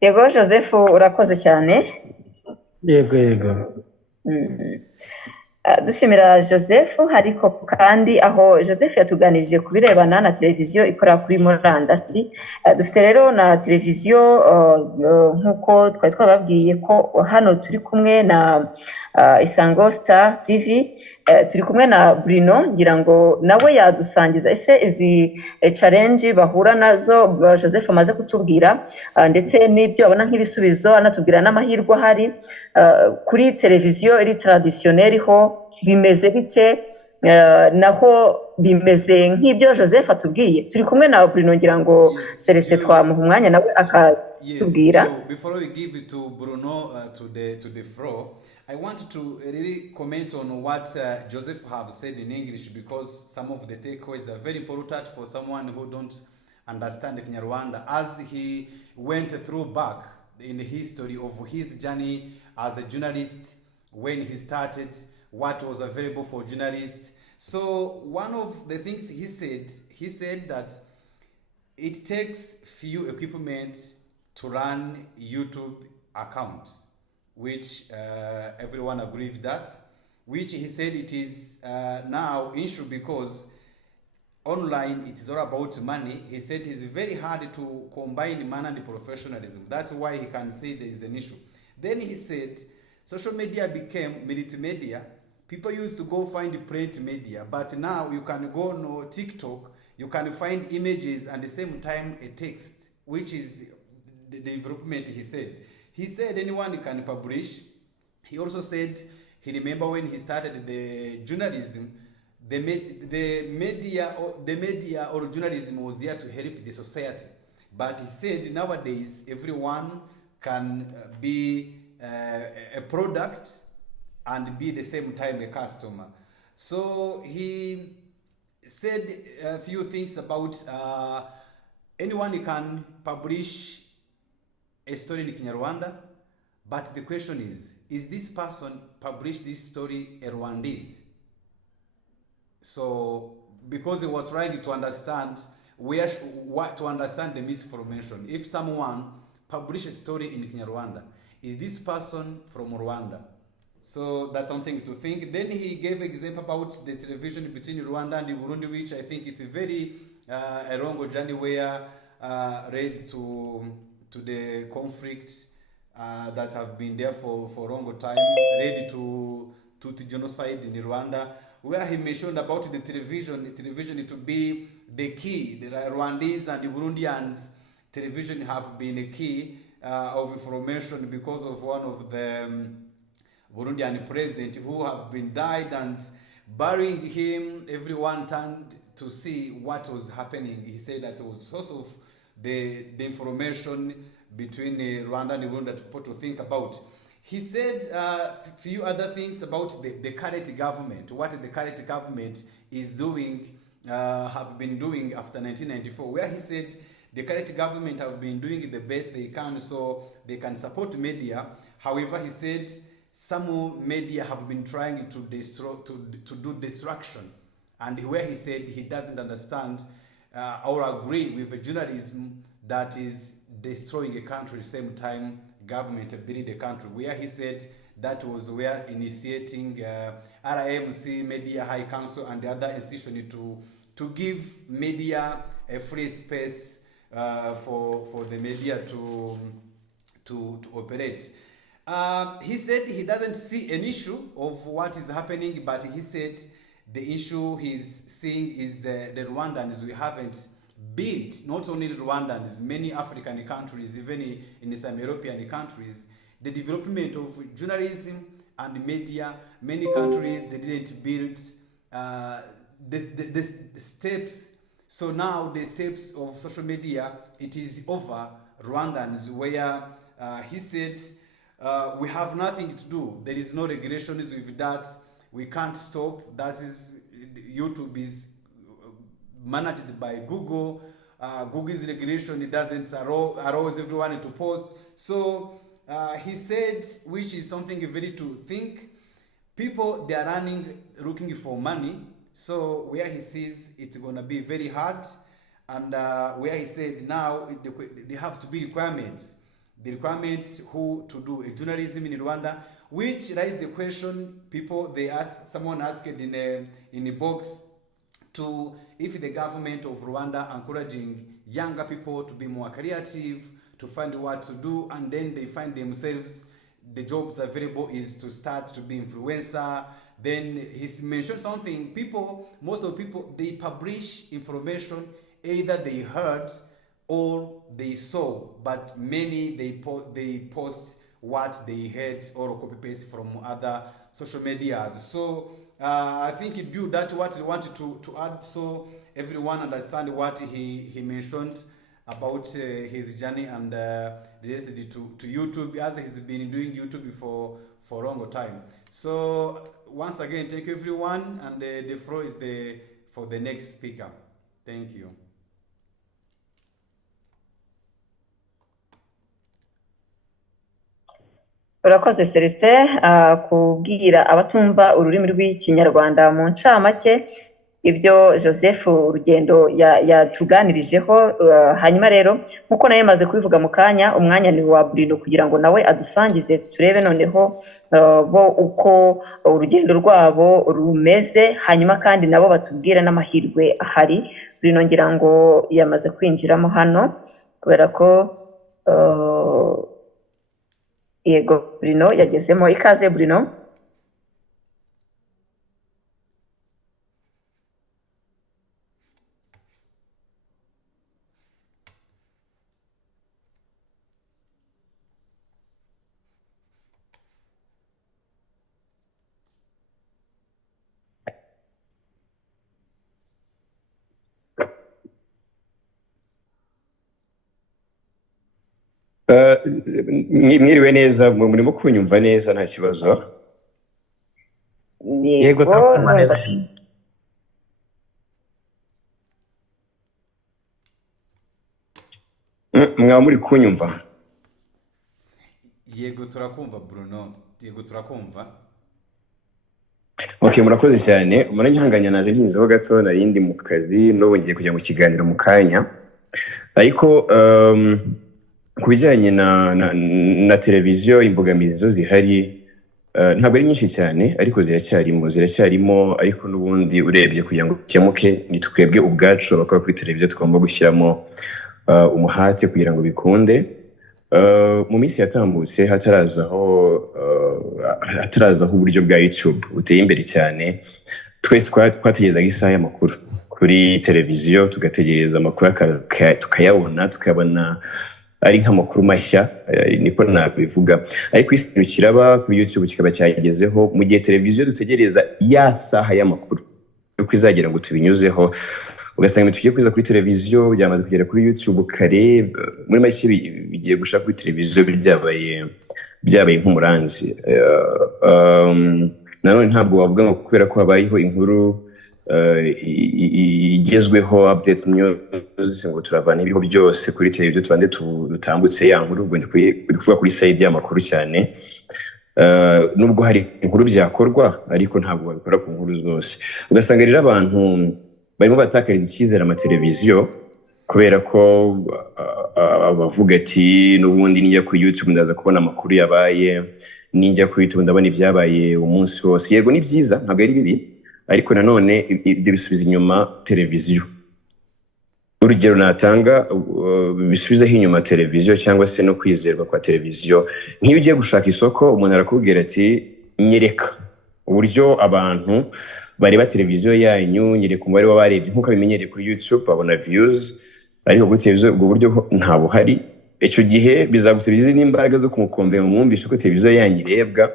Yego Joseph urakoze cyane. Yego. Dushimira Joseph, ariko kandi aho Joseph yatuganirije ku birebana na televiziyo ikora kuri murandasi. Dufite rero na televiziyo nk'uko twari twababwiye ko hano turi kumwe na Isango Star TV, turi kumwe na Bruno, ngira ngo nawe yadusangiza ese izi challenge bahura nazo Joseph amaze kutubwira, ndetse n'ibyo abona nk'ibisubizo, anatubwira n'amahirwe ahari kuri televiziyo iri traditionnel ho bimeze bite, naho bimeze nk'ibyo Joseph atubwiye. Turi kumwe na Bruno, ngira ngo Celestin twamuha umwanya nawe akatubwira. Before we give it to Bruno to the floor, I want to really comment on what Joseph have said in English, because some of the takeaways are very important for someone who don't understand Kinyarwanda, as he went through back in the history of his journey as a journalist, when he started, what was available for journalists. So one of the things he said that it takes few equipment to run YouTube account, which everyone agrees that, which he said it is now issue because online it is all about money. He said it's very hard to combine money and professionalism. That's why he can say there is an issue. Then he said social media became multimedia. People used to go find print media, but now you can go on TikTok, you can find images and at the same time a text, which is the development, he said. He said anyone can publish. He also said he remember when he started the journalism, the media or journalism was there to help the society. But he said nowadays everyone can be a product and be the same time a customer. So he said a few things about anyone can publish a story in Kinyarwanda, but the question is this person published this story a Rwandese? So because they were trying to understand to understand the misinformation, if someone published a story in Kinyarwanda, is this person from Rwanda? So that's something to think. Then he gave an example about the television between Rwanda and Burundi, which I think it's a very a long journey where led to the conflict that have been there for a long time, led to the genocide in Rwanda, where he mentioned about the television to be the key. The Rwandese and the Burundians, television have been a key of information because of one of the Burundian president who have been died, and burying him, everyone turned to see what was happening. He said that it was source of the information between Rwanda and Burundi that people to think about. He said a few other things about the current government, what the current government is doing, have been doing after 1994, where he said the current government have been doing the best they can so they can support media. However, he said some media have been trying to do destruction, and where he said he doesn't understand or agree with the journalism that is destroying a country at the same time government building the country, where he said that was where initiating RMC, Media High Council and the other institutions to give media a free space for the media to operate. He said he doesn't see an issue of what is happening, but he said the issue he's seeing is the Rwandans. We haven't built, not only the Rwandans, many African countries, even in some European countries, the development of journalism and media. Many countries, they didn't build the steps. So now the steps of social media, it is over Rwandans, where he said, we have nothing to do. There is no regulations with that. We can't stop. That is, YouTube is managed by Google. Google's regulation, it doesn't allow everyone to post. So he said, which is something very to think, people, they are looking for money. So where he sees it's going to be very hard, and where he said now they have to be requirements. the requirements who to do a journalism in Rwanda, which raised the question. People they asked, someone asked in a box to if the government of Rwanda encouraging younger people to be more creative, to find what to do, and then they find themselves the jobs available is to start to be influencer. Then he's mentioned something. Most of the people, they publish information either they heard or they saw, but many they post what they heard or copy paste from other social media. So I think it do that what he wanted to add, so everyone understand what he mentioned about his journey and related to YouTube, as he's been doing YouTube for a long time. So once again, thank you everyone, and the floor is for the next speaker. Thank you. urakoze Celestin kubwira abatumva ururimi rw'ikinyarwanda mu ncamake ibyo Joseph urugendo yatuganirijeho. Hanyuma rero nkuko naye maze kubivuga mu kanya, umwanya ni wa Bruno kugira ngo nawe adusangize turebe noneho bo uko urugendo rwabo rumeze, hanyuma kandi nabo batubwira n'amahirwe ahari. Bruno ngira ngo yamaze kwinjiramo hano kubera ko yego Bruno yagezemo. Ikaze Bruno. Mwiriwe neza, murimo kunyumva neza nta kibazo? Yego turakumva neza. Mwaba muri kunyumva? Yego turakumva Bruno, yego turakumva. Okay, murakoze cyane. Muranyihanganya naje ntinzeho gato, narindi mu kazi n'ubu ngiye kujya mu kiganiro mu kanya. Ariko kubijyanye na televiziyo, imbogamizi zo zihari ntabwo ari nyinshi cyane, ariko ziracyarimo, ariko n'ubundi urebye kugira ngo bikemuke ni twebwe ubwacu abakora kuri televiziyo tugomba gushyiramo umuhate kugira ngo bikunde. Mu minsi yatambutse hatarazaho uburyo bwa YouTube buteye imbere cyane, twese twategerezaga isaha y'amakuru kuri televiziyo, tugategereza amakuru tukayabona ari nk'amakuru mashya, niko nabivuga. Ariko ikintu kiraba kuri YouTube kikaba cyagezeho mu gihe televiziyo dutegereza ya saha y'amakuru yuko izagera ngo tubinyuzeho, ugasanga tugiye kwiza kuri televiziyo byamaze kugera kuri YouTube kare. Muri make bigiye gushaka kuri televiziyo byabaye nk'umuranzi. Nanone ntabwo wavuga ngo kubera ko habayeho inkuru igezweho update news ngo turavana ibiho byose kuri televiziyo tubande dutambutse ya nkuru, ubwo ndi kuvuga kuri side y'amakuru cyane. Nubwo hari inkuru byakorwa ariko ntabwo babikora ku nkuru zose, ugasanga rero abantu barimo batakariza icyizere amateleviziyo kubera ko bavuga ati n'ubundi nijya kuri YouTube ndaza kubona amakuru yabaye, ninjya kuri YouTube ndabona ibyabaye umunsi wose. Yego ni byiza, ntabwo ari bibi, ariko nanone ibyo bisubiza inyuma televiziyo. Urugero natanga bisubizaho inyuma televiziyo cyangwa se no kwizerwa kwa televiziyo. Nk'iyo ugiye gushaka isoko, umuntu arakubwira ati nyereka uburyo abantu bareba televiziyo yanyu, nyereka umubare w'abarebye nk'uko bimenyereye kuri YouTube, babona views, ariko kuri televiziyo ubwo buryo nta buhari. Icyo gihe bizagusubiriza n'imbaraga zo kumukomvera mwumvishe ko televiziyo yanyu irebwa,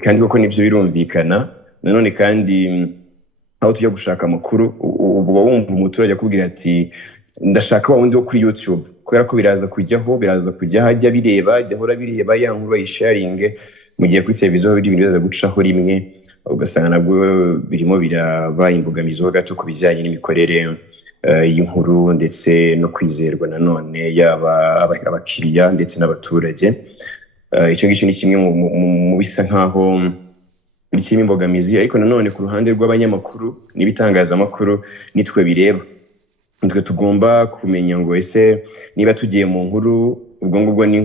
kandi koko nibyo birumvikana. Nanone kandi aho tujya gushaka amakuru, uba wumva umuturage akubwira ati ndashaka wa wundi wo kuri YouTube, kubera ko biraza kujya hajya bireba, gahora bireba ya nkuru bayisharinge, mu gihe kuri televiziyo biri ibintu biza gucaho rimwe, ugasanga nabwo birimo biraba imbogamizi ho gato ku bijyanye n'imikorere y'inkuru ndetse no kwizerwa nanone yaba abakiriya ndetse n'abaturage. Icyo ngicyo ni kimwe mu bisa nkaho kirimo imbogamizi, ariko nanone ku ruhande rw'abanyamakuru n'ibitangazamakuru nitwe bireba. twe tugomba kumenya ngo ese niba tugiye mu nkuru ubwo ngubwo ni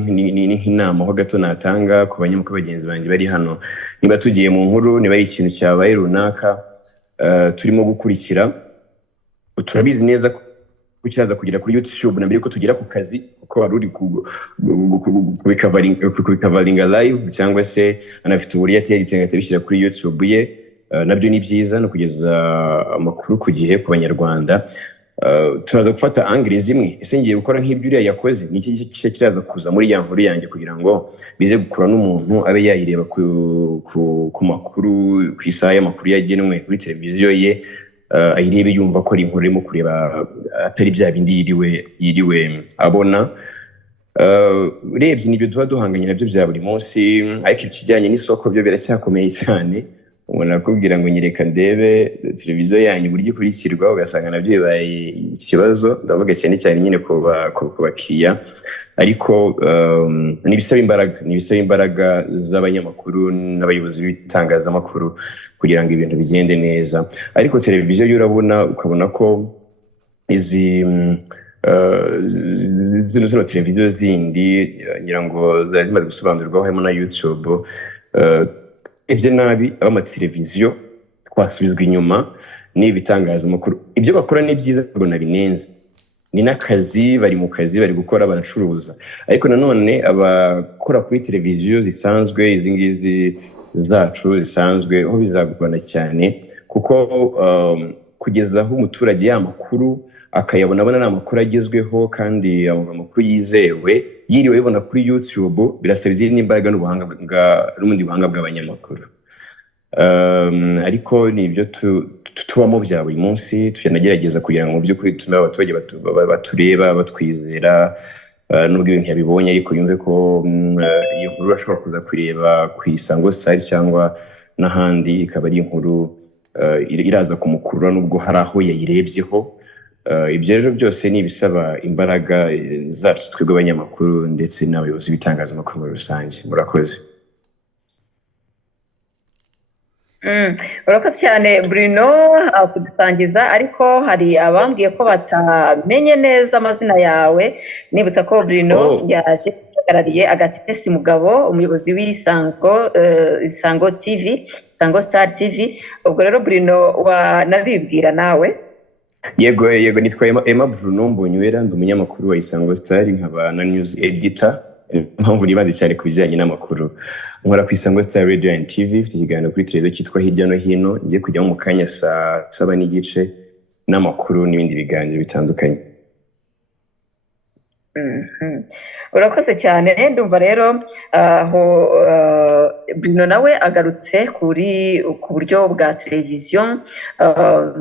nk'inama ho gato natanga ku banyamakuru bagenzi banjye bari hano. Niba tugiye mu nkuru, niba ari ikintu cyabaye runaka turimo gukurikira, turabizi neza ko kiraza kugera kuri YouTube na mbere ko tugera ku kazi, kuko wari uri kubikavaringa live cyangwa se anafite uburyo yategetse bishyira kuri YouTube ye. Nabyo ni byiza no kugeza amakuru ku gihe ku banyarwanda. Turaza gufata angle zimwe, ese ngiye gukora nk'ibyo uriya yakoze, ni iki kiraza kuza muri ya nkuru yanjye kugira ngo bize gukura n'umuntu abe yayireba ku makuru, ku isaha y'amakuru yagenwe kuri televiziyo ye, ayirebe yumva ko ari inkuru irimo kureba atari bya bindi yiriwe abona. Urebye nibyo tuba duhanganye nabyo bya buri munsi, ariko ikijyanye n'isoko byo biracyakomeye cyane. Umuntu akubwira ngo nyereka ndebe televiziyo yanyu buryo ikurikirwa, ugasanga nabyo bibaye ikibazo. Ndavuga cyane cyane nyine ku bakiriya, ariko n'ibisaba imbaraga z'abanyamakuru n'abayobozi b'itangazamakuru kugira ngo ibintu bigende neza. Ariko televiziyo yo urabona ukabona ko zino televiziyo zindi ngira ngo zari zimaze gusobanurwaho harimo na YouTube, ibyo nabi abamateleviziyo twasubizwa inyuma n'ibitangazamakuru. Ibyo bakora ni byiza ngo nabinenze, ni n'akazi, bari mu kazi, bari gukora, baracuruza. Ariko nanone abakora kuri televiziyo zisanzwe, izi ngizi zacu zisanzwe, aho bizagorana cyane, kuko kugeza aho umuturage y'amakuru akayabona n'amakuru agezweho kandi amakuru yizewe yiriwe yibona kuri YouTube, birasaba izindi imbaraga n'ubundi buhanga bw'abanyamakuru. Ariko nibyo tubamo bya buri munsi, tunagerageza kugira ngo mu by'ukuri tume abaturage batureba batwizera, nubwo ibintu yabibonye ariko yumve ko iyo nkuru ashobora kuza kureba ku Isango Star cyangwa n'ahandi, ikaba ari inkuru iraza kumukurura nubwo hari aho yayirebyeho. Ibyo rero byose ni ibisaba imbaraga zacu twebwe abanyamakuru ndetse n'abayobozi b'itangazamakuru muri rusange. Murakoze. Urakoze cyane Bruno kudusangiza, ariko hari abambwiye ko batamenye neza amazina yawe. Nibutsa ko Bruno yahagarariye Agatesi Mugabo, umuyobozi w'Isango TV, Isango Star TV. Ubwo rero Bruno wanabibwira nawe. Yego nitwa Emma Bruno Mbonywera, ndi umunyamakuru wa Isango Star, nkaba na news editor. Mpamvu nibanze cyane ku bijyanye n'amakuru, nkora ku Isango Star Radio and TV, ifite ikiganiro kuri televiziyo cyitwa Hirya no Hino, ngiye kujyamo mu kanya saa 7:30 n'amakuru n'ibindi biganiro bitandukanye. Urakoze cyane. Ndumva rero aho Bruno nawe agarutse ku buryo bwa televiziyo,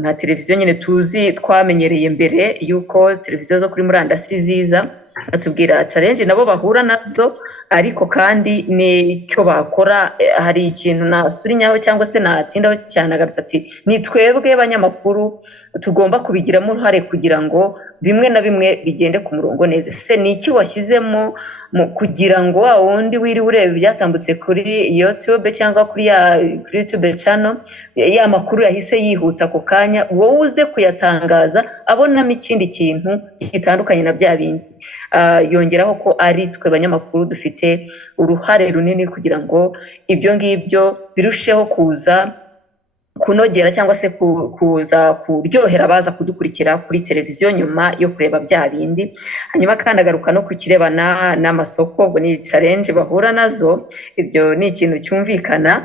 nka televiziyo nyine tuzi twamenyereye mbere yuko televiziyo zo kuri murandasi ziza, batubwira challenge nabo bahura nazo, ariko kandi n'icyo bakora. Hari ikintu nasurinyaho cyangwa se natindaho cyane, agarutse ati ni twebwe abanyamakuru tugomba kubigiramo uruhare kugira ngo bimwe na bimwe bigende ku murongo neza. Se ni iki washyizemo mu kugira ngo wa wundi wiriwe ureba ibyatambutse kuri YouTube cyangwa kuri YouTube channel, ya makuru yahise yihuta ako kanya, wowe uze kuyatangaza abonamo ikindi kintu gitandukanye na bya bindi? Yongeraho ko ari twe abanyamakuru dufite uruhare runini kugira ngo ibyo ngibyo birusheho kuza kunogera cyangwa se kuza kuryohera abaza kudukurikira kuri televiziyo nyuma yo kureba bya bindi. Hanyuma kandi agaruka no kukirebana n'amasoko, ubwo ni challenge bahura nazo. Ibyo ni ikintu cyumvikana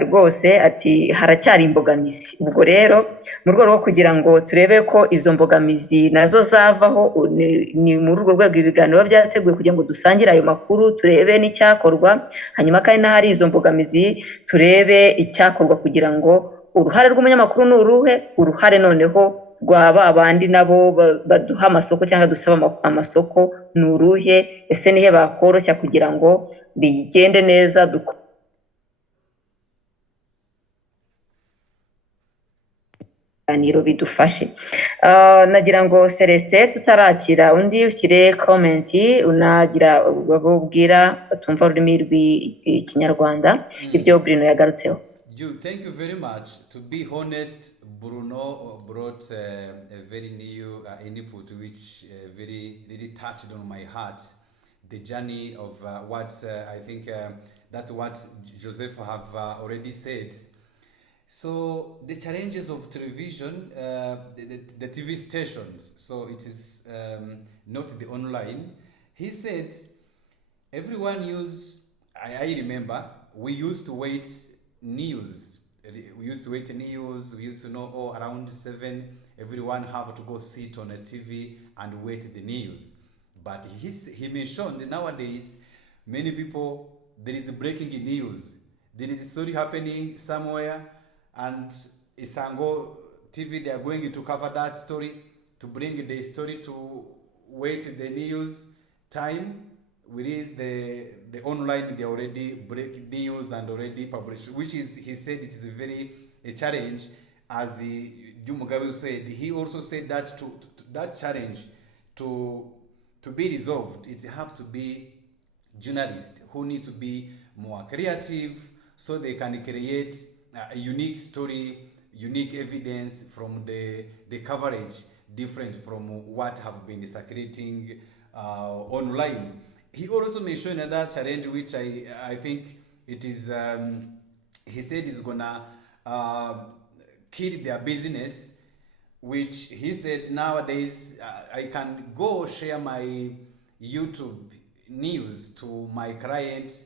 rwose, ati haracyari imbogamizi. Ubwo rero mu rwego rwo kugira ngo turebe ko izo mbogamizi nazo zavaho, ni muri urwo rwego ibiganiro byateguwe kugira ngo dusangire ayo makuru, turebe n'icyakorwa. Hanyuma kandi n'ahari izo mbogamizi turebe icyakorwa kugira ngo uruhare rw'umunyamakuru ni uruhare noneho rwa babandi nabo baduha amasoko cyangwa dusaba amasoko ni uruhe, ese nihe bakoroshya kugira ngo bigende neza ibiganiro bidufashe. Nagira ngo Celestin tutarakira undi ushyire comment, unagira babubwira tumva ururimi rw'ikinyarwanda ibyo Bruno yagarutseho. Ju, thank you very much. To be honest, Bruno brought a very new input which really touched on my heart. The journey of what I think that's what Joseph have already said. So the challenges of television, the TV stations, so it is not the online. He said everyone I remember, we used to wait news. We used to wait news. We used to know, around 7, everyone have to go sit on a TV and wait the news. But he mentioned nowadays, many people, there is breaking news. There is a story happening somewhere, and Isango TV, they are going to cover that story, to bring the story to wait the news time. Release the online, they already break news and already publish, which is, he said, it is a challenge. As Mugabe said, he also said that to that challenge to be resolved, it have to be journalists who need to be more creative, so they can create a unique story, unique evidence from the coverage, different from what have been circulating online. He also mentioned another challenge which I think it is, he said is gonna kill their business, which he said nowadays I can go share my YouTube news to my clients,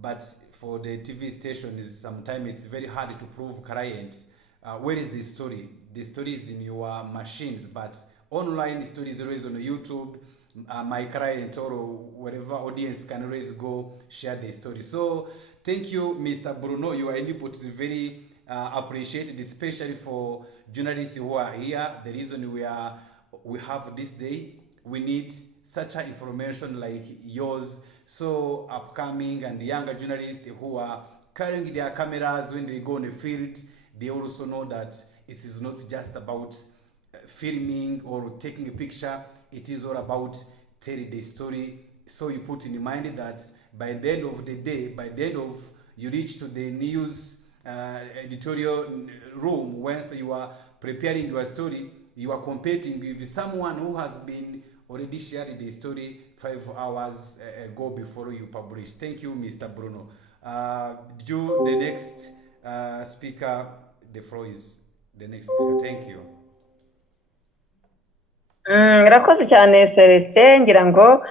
but for the TV station sometimes it's very hard to prove clients. Where is the story? The story is in your machines, but online story is always on YouTube. My client or whatever audience can always go share the story. So thank you, Mr. Bruno. Your input is very appreciated, especially for journalists who are here. The reason we have this day, we need such an information like yours. So upcoming and younger journalists who are carrying their cameras when they go on the field, they also know that it is not just about filming or taking a picture. It is all about telling the story. So you put in mind that by the end of the day, by the end of you reach to the news editorial room, once you are preparing your story, you are competing with someone who has been already shared the story 5 hours ago before you publish. Thank you, Mr. Bruno. The next speaker, the floor is the next speaker. Thank you. Rakoze cyane Celestin, ngira ngo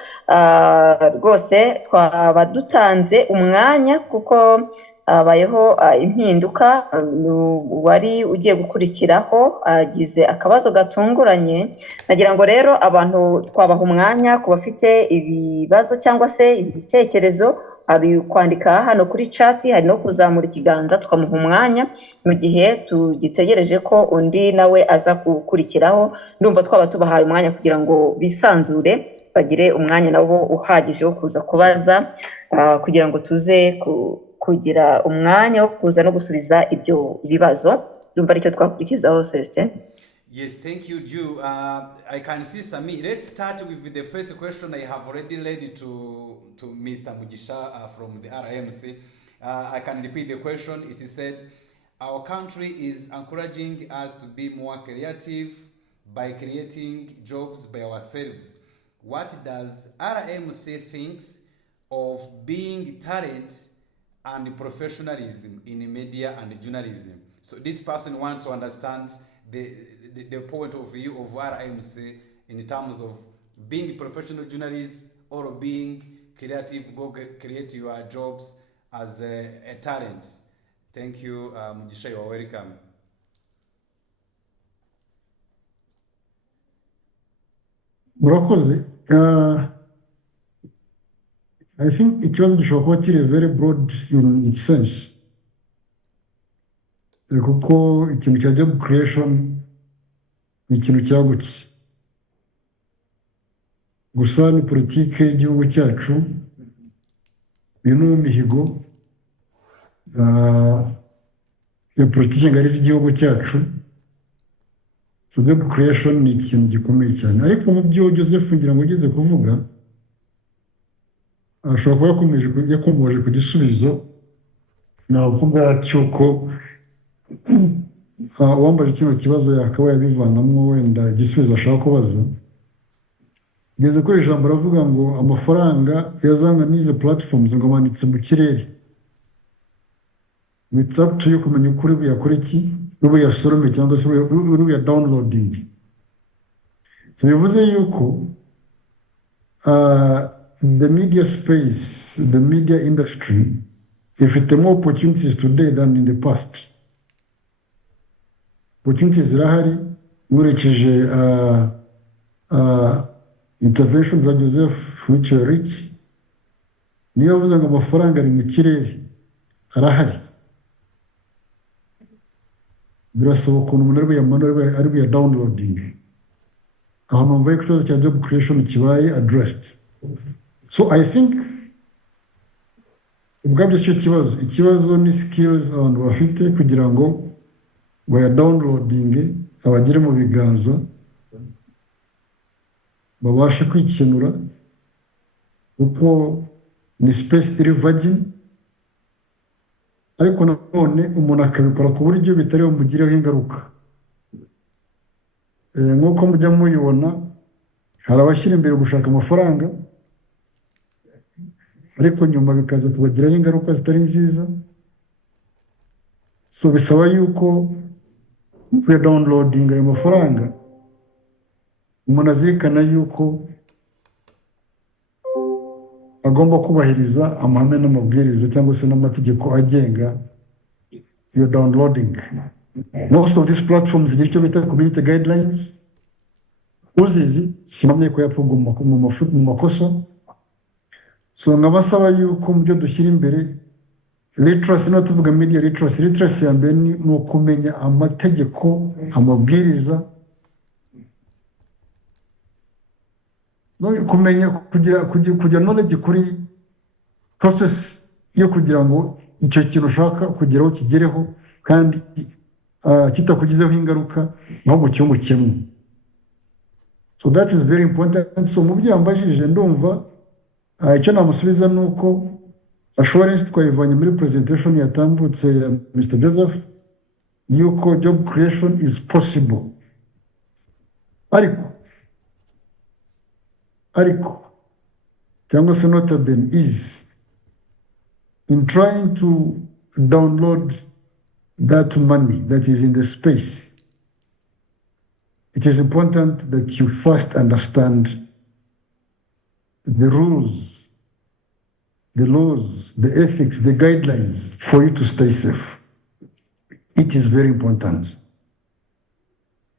rwose twaba dutanze umwanya kuko habayeho impinduka. Wari ugiye gukurikiraho agize akabazo gatunguranye, nagira ngo rero abantu twabaha umwanya ku bafite ibibazo cyangwa se ibitekerezo, hari kwandika hano kuri chat, hari no kuzamura ikiganza tukamuha umwanya mu gihe tugitegereje ko undi nawe aza gukurikiraho. Ndumva twaba tubahaye umwanya kugira ngo bisanzure, bagire umwanya nabo uhagije wo kuza kubaza, kugira ngo tuze kugira umwanya wo kuza no gusubiza ibyo bibazo. Ndumva aricyo twakurikizaho, Celestin. Yes, thank you, Ju. I can see Sami. Let's start with the first question I have already led to Mr. Mugisha from the RMC. I can repeat the question. It is said, our country is encouraging us to be more creative by creating jobs by ourselves. What does RMC think of being talent and professionalism in media and journalism? So this person wants to understand the point of view of RMC in terms of being a professional journalist or being creative, go create your jobs as a talent. Thank you, Mugisha, you are welcome. Murakoze. I think ikibazo gishobora kuba kiri very broad in its sense, kuko ikintu cya job creation ni ikintu cyagutse. Gusa ni politike y'igihugu cyacu, bino mu mihigo ya politike ngari z'igihugu cyacu. So job creation ni ikintu gikomeye cyane, ariko mu byo Joseph ngira ngo ugeze kuvuga ashobora kuba yakomeje ku gisubizo navuga cyuko uwambaje kino kibazo yakaba yabivanamo wenda igisubizo ashaka kubaza. Ngeze kuri ijambo aravuga ngo amafaranga yazanwe n'izo platforms ngo amanitse mu kirere. It's up to you kumenya ukuri buyakora iki, buyasorome cyangwa se buya downloading. So bivuze yuko the media space, the media industry, ifite more opportunities today than in the past. Opportunities zirahari nkurikije interventions za Joseph which are rich. Niyo avuze ngo amafaranga ari mu kirere arahari. Birasaba ukuntu umuntu ari buya downloading. Aho numva ko ikibazo cya job creation kibaye addressed. So I think ubwabyo cyo ikibazo ni skills abantu bafite kugira ngo baya downloading abagire mu biganza babashe kwikenura uko ni space iri virgin, ariko none umuntu akabikora ku buryo bitari bumugireho ingaruka. Nk'uko mujya muyibona hari abashyira imbere gushaka amafaranga ariko nyuma bikaza kubagiraho ingaruka zitari nziza. So bisaba yuko uvuye downloading ayo mafaranga umuntu azirikana yuko agomba kubahiriza amahame n'amabwiriza cyangwa se n'amategeko agenga iyo downloading. Most of these platforms zigira icyo bita community guidelines. Uzizi simamye ko yapfuga mu makosa. So nkabasaba yuko mu byo dushyira imbere literacy, no tuvuga media literacy ya mbere ni ukumenya amategeko, amabwiriza, no kumenya kugira knowledge kuri process yo kugira ngo icyo kintu ushaka kugeraho kigereho kandi kitakugizeho ingaruka no gucyungukemo. So that is very important. So mu byo yambajije ndumva icyo namusubiza nuko assurance twayivanye muri presentation yatambutse ya Mr. Joseph yuko job creation is possible. Ariko cyangwa se notabene is in trying to download that money that is in the space. It is important that you first understand the rules, the laws, the ethics, the guidelines for you to stay safe. It is very important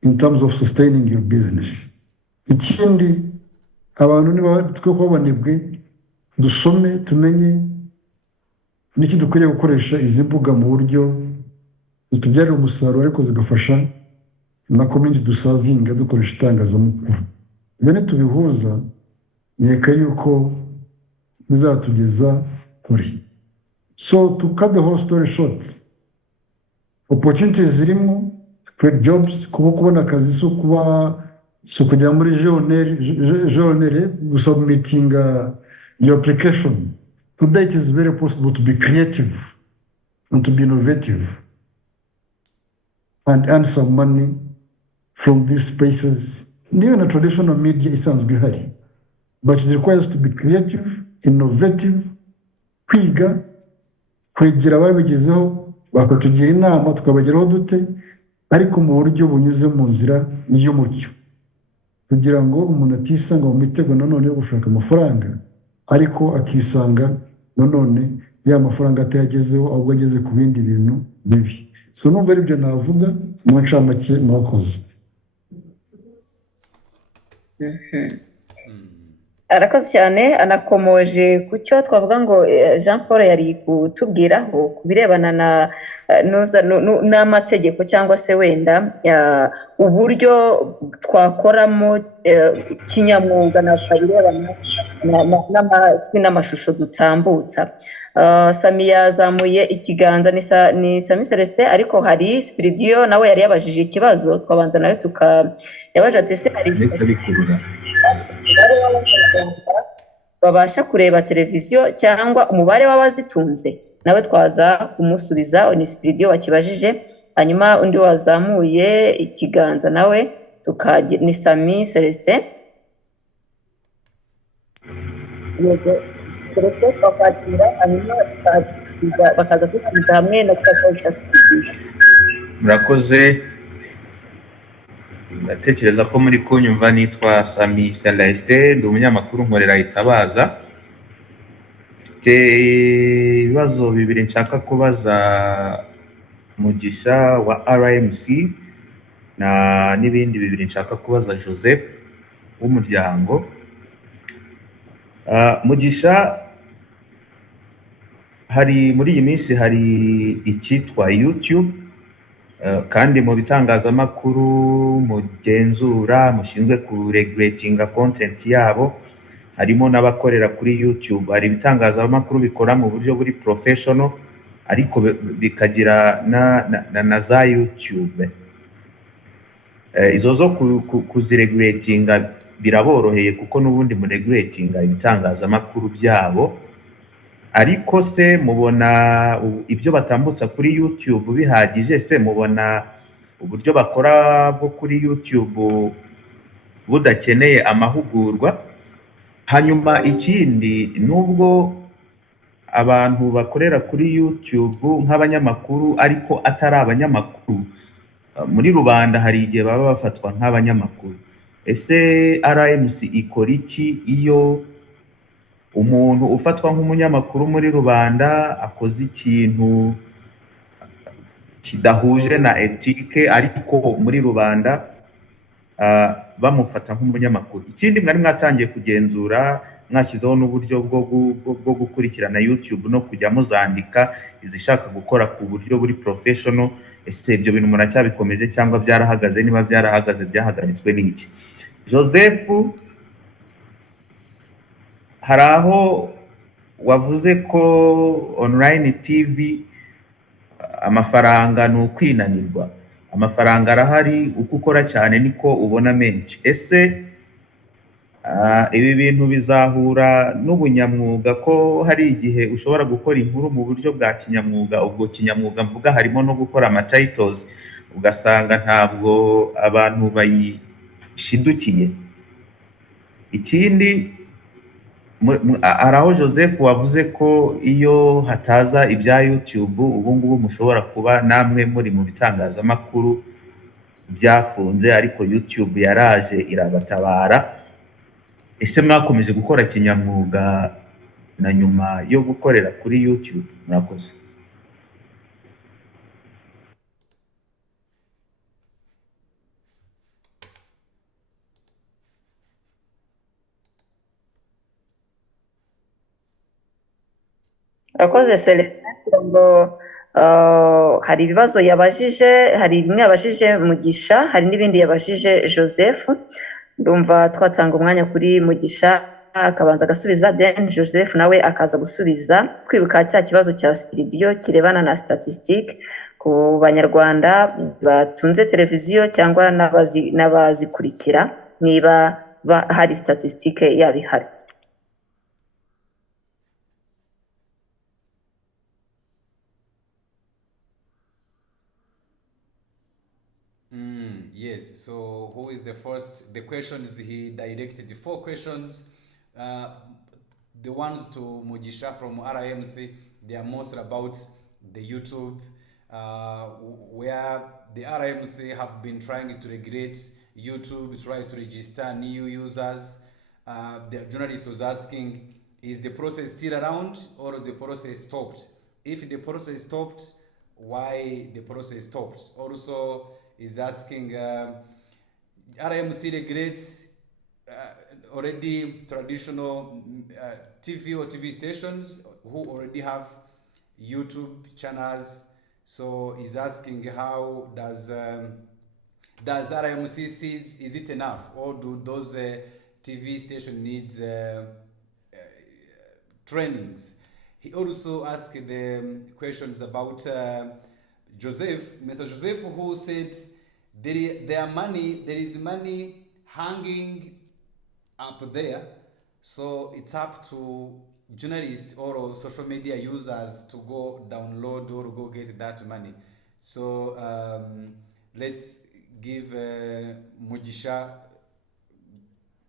in terms of sustaining your business. Ikindi abantu niba twabanebwe dusome tumenye niki dukwiriye gukoresha izi mbuga mu buryo zitubyarira umusaruro ariko zigafasha na community dusavinga dukoresha itangazamakuru. Bene tubihuza nyeka yuko bizatugeza kuri. So to cut the whole story short, opportunities zirimo create jobs, kubona akazi so kujya muri journée submitting your application. Today it is very possible to be creative and to be innovative and earn some money from these spaces. Even a traditional media isanzwe ihari, but it requires to be creative, innovative, kwiga, kwegera ababigezeho bakatugira inama tukabageraho dute, ariko mu buryo bunyuze mu nzira y'umucyo, kugira ngo umuntu atisanga mu mitego nanone yo gushaka amafaranga ariko akisanga nanone ya mafaranga atayagezeho ahubwo ageze ku bindi bintu bibi. So numva ari byo navuga mu ncamake murakoze. Arakoze cyane, anakomoje ku cyo twavuga ngo Jean Paul yari kutubwiraho ku birebana n'amategeko cyangwa se wenda uburyo twakoramo kinyamwuga n'abirebana n'amashusho dutambutsa. Sami yazamuye ikiganza, ni Sami Celestin, ariko hari Spiridio nawe yari yabajije ikibazo twabanza nawe yabaje ati se hari babasha kureba televiziyo cyangwa umubare w'abazitunze. nawe twaza kumusubiza. Ni Spiridiyo wakibajije, hanyuma undi wazamuye ikiganza nawe ni Sami Celestin. Yego Celestin twakwakira, hanyuma bakaza kutumiza hamwe na twakoze ka Spiridiyo. Murakoze. Ndatekereza ko muri kunyumva. Nitwa Sami Celestin, ndi umunyamakuru nkorera Itabaza. Mfite ibibazo bibiri nshaka kubaza Mugisha wa RMC n'ibindi bibiri nshaka kubaza Joseph w'umuryango. Mugisha, muri iyi minsi hari icyitwa YouTube, kandi mu bitangazamakuru mugenzura mushinzwe kuregulatinga content yabo harimo n'abakorera kuri YouTube. Hari ibitangazamakuru bikora mu buryo buri professional ariko bikagira na za YouTube. Izo zo kuziregulatinga biraboroheye kuko n'ubundi muregulatinga ibitangazamakuru byabo, ariko se mubona ibyo batambutsa kuri YouTube bihagije? Se mubona uburyo bakora bwo kuri YouTube budakeneye amahugurwa? Hanyuma ikindi, nubwo abantu bakorera kuri YouTube nk'abanyamakuru ariko atari abanyamakuru, muri rubanda hari igihe baba bafatwa nk'abanyamakuru. Ese RMC ikora iki iyo umuntu ufatwa nk'umunyamakuru muri rubanda akoze ikintu kidahuje na etike ariko muri rubanda bamufata nk'umunyamakuru? Ikindi, mwari mwatangiye kugenzura, mwashyizeho n'uburyo bwo gukurikirana YouTube no kujya muzandika izishaka gukora ku buryo buri professional. Ese ibyo bintu muracyabikomeje cyangwa byarahagaze? Niba byarahagaze, byahagaritswe n'iki? Joseph, hari aho wavuze ko online TV amafaranga ni ukwinanirwa. Amafaranga arahari, uko ukora cyane niko ubona menshi. Ese ibi bintu bizahura n'ubunyamwuga, ko hari igihe ushobora gukora inkuru mu buryo bwa kinyamwuga? Ubwo kinyamwuga mvuga harimo no gukora amatitles, ugasanga ntabwo abantu bayishidukiye. Ikindi, hari aho Joseph wavuze ko iyo hataza ibya YouTube ubu ngubu mushobora kuba namwe muri mu bitangazamakuru byafunze, ariko YouTube yaraje irabatabara. Ese mwakomeje gukora kinyamwuga na nyuma yo gukorera kuri YouTube? Murakoze. Urakoze Celestin, ngo hari ibibazo yabajije, hari bimwe yabajije Mugisha, hari n'ibindi yabajije Joseph. Ndumva twatanga umwanya kuri Mugisha akabanza agasubiza, then Joseph nawe akaza gusubiza, twibuka cya kibazo cya Spiridiyo kirebana na statistique ku banyarwanda batunze televiziyo cyangwa n'abazikurikira, niba hari statistique yabihari. Yes, so who is the first? The questions, he directed 4 questions. The ones to Mugisha from RMC, they are mostly about the YouTube, where the RMC have been trying to regulate YouTube, try to register new users. The journalist was asking, is the process still around or the process stopped? If the process stopped, why the process stopped? Also, is asking, RMC regulates already traditional TV or TV stations who already have YouTube channels. So he's asking, how does RMC sees, is it enough, or do those TV station needs trainings? He also asked the questions about Joseph, Mr. Joseph, who said there is money hanging up there So it's up to journalists or social media users to go download or go get that money. So let's give Mugisha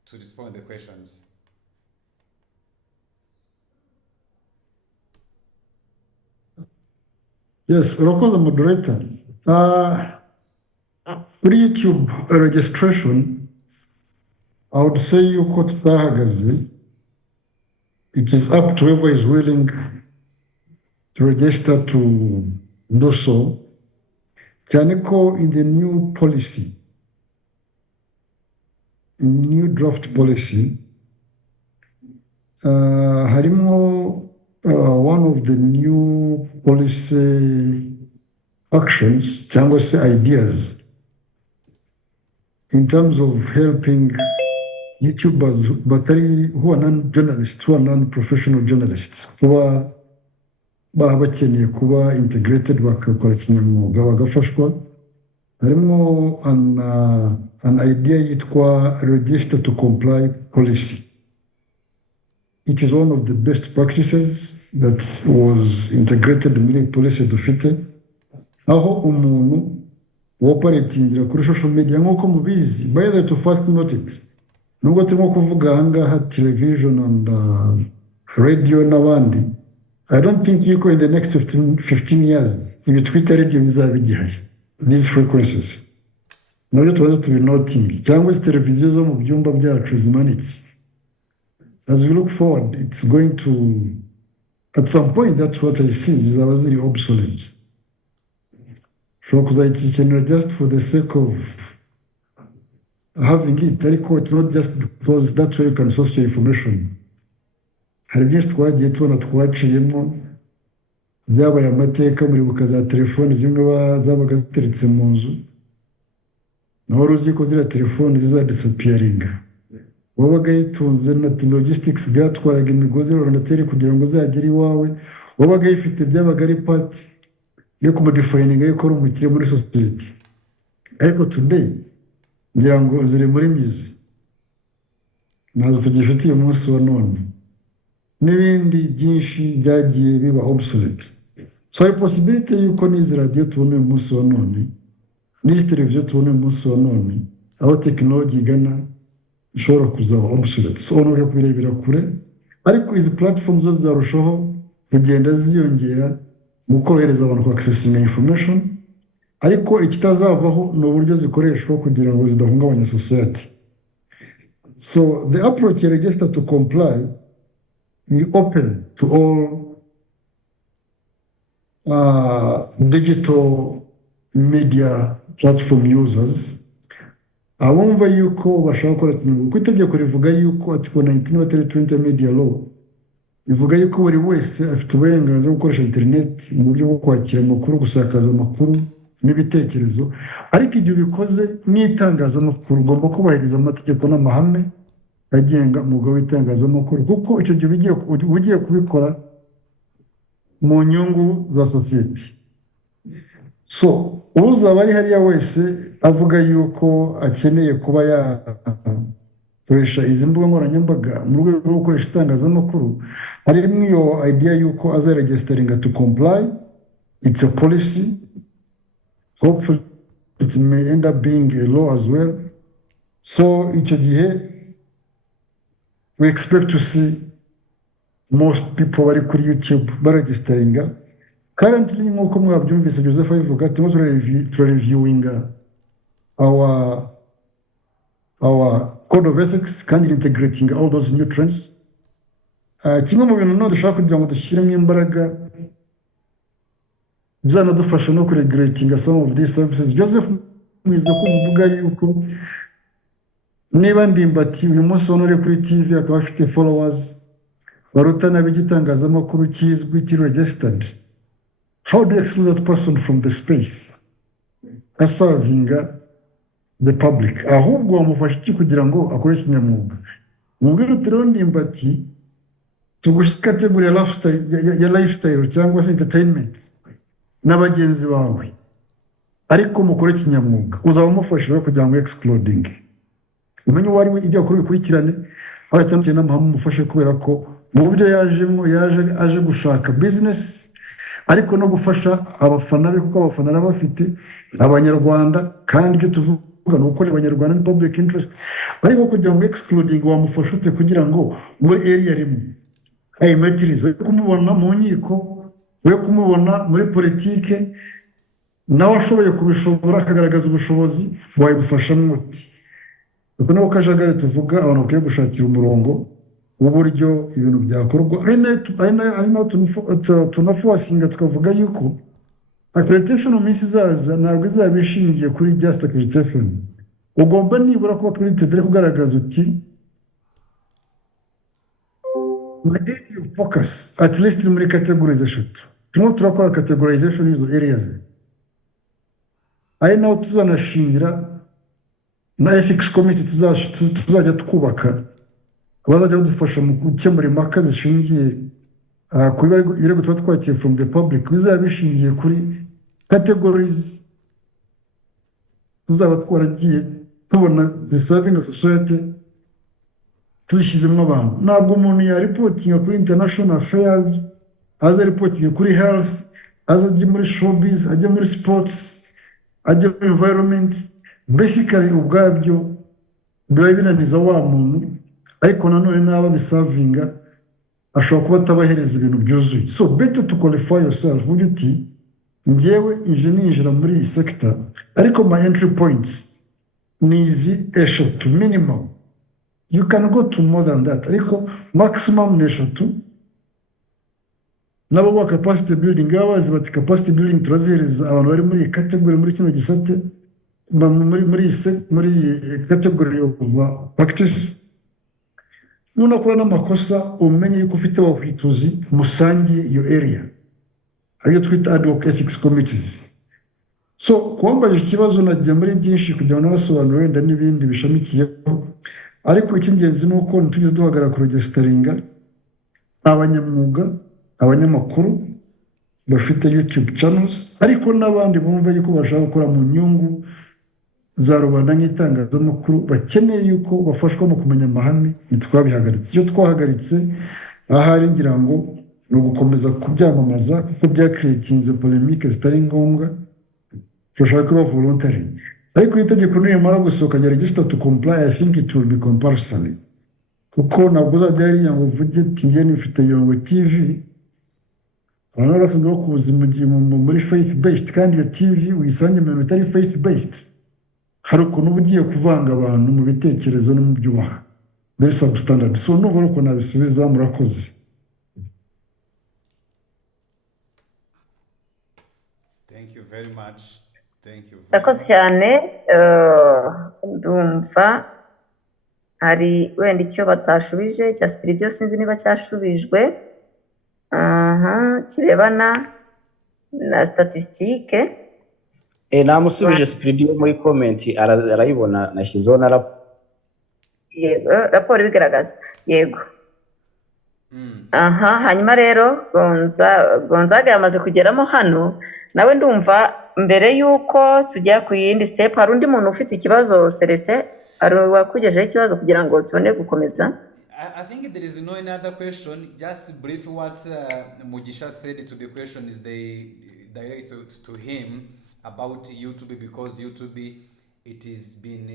to respond to the questions. Yes, local moderator. For YouTube registration, I would say you could it is up to whoever is willing to register to do so. Janiko, in the new policy, in new draft policy, harimo one of the new policy actions, cyangwa se ideas, in terms of helping YouTubers who are non-journalists, who are non-professional journalists, kuba bakeneye kuba integrated bakakora kinyamwuga bagafashwa. Harimo an idea yitwa register to comply policy. It is one of the best practices that was integrated muri policy dufite, aho umuntu operatingira kuri social media nk'uko mubizi. By the way, to first notice, nubwo turimo kuvuga ahangaha television and radio n'abandi, I don't think yuko in the next 15 years ibi Twitter radio bizaba bigihari, these frequencies nabyo tubaze tubinoting, cyangwa Tereviziyo zo mu byumba byacu zimanitse. As we look forward, it's going to, at some point, that's what I see, zizaba ziri obsolete. So kuzayikenera just for the sake of having it, ariko it's not just because that's where you can source your information. Hari byinshi twagiye tubona twaciyemo, byabaye amateka, muribuka za telefoni zimwe zabaga ziteretse mu nzu, naho uzi ko ziriya telefoni zizadisappearinga. Wabaga yitunze na logistics byatwaraga imigozi Rwanda kugira ngo zagere iwawe, wabaga yifite byabaga ari part yo kumodifininga yo kora umukire muri society. Ariko today ngira ngo ziri muri mizi, nazo tugifitiye umunsi wa none, n'ibindi byinshi byagiye biba obsolete. So hari possibility yuko n'izi radio tubona uyu munsi wa none, n'izi televiziyo tubona uyu munsi wa none, aho technology igana ishobora kuzaba obsolete. So nubwo kubirebera kure, ariko izi platforms zo zarushaho kugenda ziyongera mu korohereza abantu ku accessing information, ariko ikitazavaho ni uburyo zikoreshwa kugira ngo zidahungabanya society. So the approach register to comply is open to all digital media platform users. Abumva yuko bashaka gukora ikintu, kuko itegeko rivuga yuko article 19 wa 20 media law bivuga yuko buri wese afite uburenganzira bwo gukoresha internet mu buryo bwo kwakira amakuru, gusakaza amakuru n'ibitekerezo. Ariko ibyo bikoze n'itangazamakuru ugomba kubahiriza amategeko n'amahame agenga umwuga w'itangazamakuru, kuko icyo gihe ugiye kubikora mu nyungu za society. So uzaba ari hariya wese avuga yuko akeneye kuba yakoresha izi mbuga nkoranyambaga mu rwego rwo gukoresha itangazamakuru, harimo iyo idea yuko azaregisteringa to comply. It's a policy. Hopefully it may end up being a law as well. So icyo gihe we expect to see most people bari kuri YouTube baregisteringa. Currently, nk'uko mwabyumvise Joseph abivuga, turimo turareviewinga our code of ethics kandi integrating all those new trends. Kimwe mu bintu dushaka kugira ngo dushyiremo imbaraga bizanadufasha no kuregulating some of these services. Joseph mwiza ko uvuga yuko niba Ndimbati uyu munsi wonore kuri TV akaba afite followers barutana b'igitangazamakuru kizwi kiri registered, how do you exclude that person from the space as serving the public? Ahubwo wamufasha iki kugira ngo akore kinyamwuga? Mubwira utero Ndimbati tugushika category ya lifestyle cyangwa entertainment n'abagenzi bawe, ariko mukore kinyamwuga, uzaba umufasha kugira ngo exploding. Umenye wari we ibyo akora bikurikirane, ahita n'amahame umufashe kubera ko mu byo yajemo aje gushaka business ariko no gufasha abafana be kuko abafana arabafite abanyarwanda kandi ibyo tuvuga ni uko abanyarwanda ni public interest ariko kugira ngo excluding wamufasha ute kugira ngo muri area rimwe ayimetirize we kumubona mu nkiko we kumubona muri politike nawe ashoboye kubishobora akagaragaza ubushobozi wayibufashamo uti uko nako kajagari tuvuga abantu bakwiye gushakira umurongo w'uburyo ibintu byakorwa ari nayo tunafosinga tukavuga yuko accreditation mu minsi izaza ntabwo izaba ishingiye kuri just accreditation ugomba nibura kuba accredited ari kugaragaza uti my area of focus at least muri categories eshatu turimo turakora categorization y'izo areas ari naho tuzanashingira na ethics committee tuzajya twubaka abazajya badufasha mu gukemura impaka zishingiye ku birego tuba twakiye from the public bizaba bishingiye kuri categories tuzaba twaragiye tubona the serving of society tuzishyizemo abantu ntabwo umuntu yaripotinga kuri international affairs aza ripotinga kuri health aza ajya muri showbiz ajya muri sports ajya muri environment basically ubwabyo biba binaniza wa muntu ariko nanone n'aba bisavinga ashobora kuba atabahereza ibintu byuzuye so better to qualify yourself uvuga uti njyewe ninjira muri iyi sector ariko my entry points ni izi eshatu minimum you can go to more than that ariko maximum ni eshatu nabo ba capacity building abazi bati capacity building turazihereza abantu bari muri category muri kino gisate muri category of practice nunakora n'amakosa umenye yuko ufite abahwituzi musangiye iyo area ariyo twita ad hoc ethics committees so kuwambaje ikibazo nagiye muri byinshi kugira ngo nabasobanure wenda n'ibindi bishamikiyeho ariko icy'ingenzi ni uko ntitugeze duhagarara kuregisteringa abanyamwuga abanyamakuru bafite YouTube channels ariko n'abandi bumva yuko bashaka gukora mu nyungu za rubanda nk'itangazamakuru bakeneye yuko bafashwa mu kumenya amahame ntitwabihagaritse icyo twahagaritse ahari ngira ngo ni ugukomeza kubyamamaza kuko byakreatinze polemique zitari ngombwa turashaka kuba voluntary ariko itegeko nirimara gusohoka rya register to comply I think it will be compulsory kuko ntabwo uzajya hariya ngo uvuge ati njye nifite Yongwe TV abantu barasanzwe bakubuza muri faith based kandi iyo TV uyisange mu bintu bitari faith based hari ukuntu uba ugiye kuvanga abantu mu bitekerezo no mu byubaha very substandard so numva uko nabisubiza murakoze Thank you very much. Thank you. Urakoze cyane ndumva hari wenda icyo batashubije cya Spiridio sinzi niba cyashubijwe kirebana na statistique namusubije Spiridio muri comment arayibona nashyizeho na raporo ibigaragaza yego hanyuma rero Gonzaga yamaze kugeramo hano nawe ndumva mbere yuko tujya ku yindi step hari undi muntu ufite ikibazo Celestin ari wakugejeho ikibazo kugira ngo tubone gukomeza. I think there is no another question. Just brief what Mugisha said to the question is they direct to him about YouTube because YouTube it has been